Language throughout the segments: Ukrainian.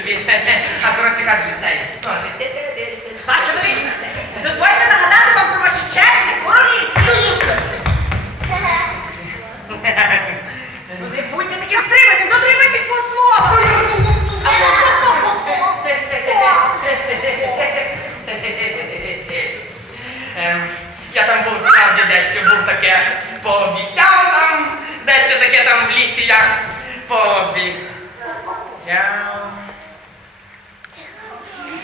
кажуть цей. ну, Ваша величність, дозвольте нагадати вам про ваші чесні королівські. Ну не будьте таким стриманим, дотримуйтесь свого слова. Ем, Я там був справді дещо був таке пообіцяв там, дещо таке там в лісі я пообіцяв.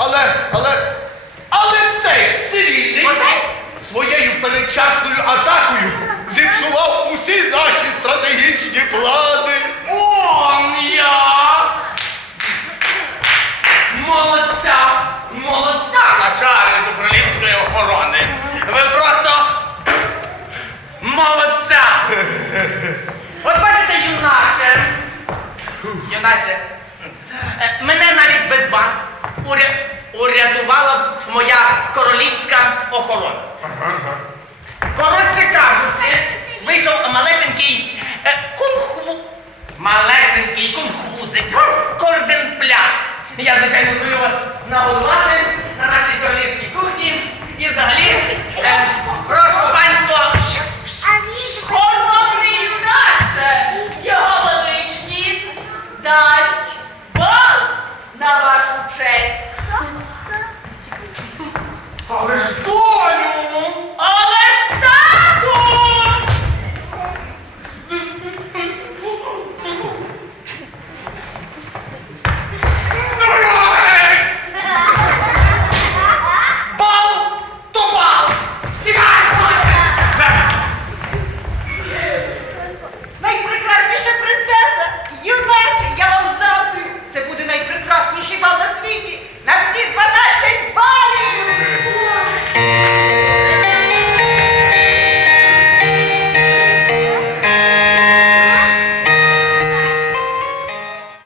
Але, але, але цей цивільний своєю передчасною атакою зіпсував усі наші стратегічні плани. он як! Молодця! Молодця, начальнику королівської охорони! Ви просто молодця! От бачите, юначе, юначе, е, мене навіть без вас моя королівська охорона. Коротше кажучи, вийшов малесенький е, кунхву. Малесенький кунхвузик, корденпляц. Я, звичайно, звою вас на на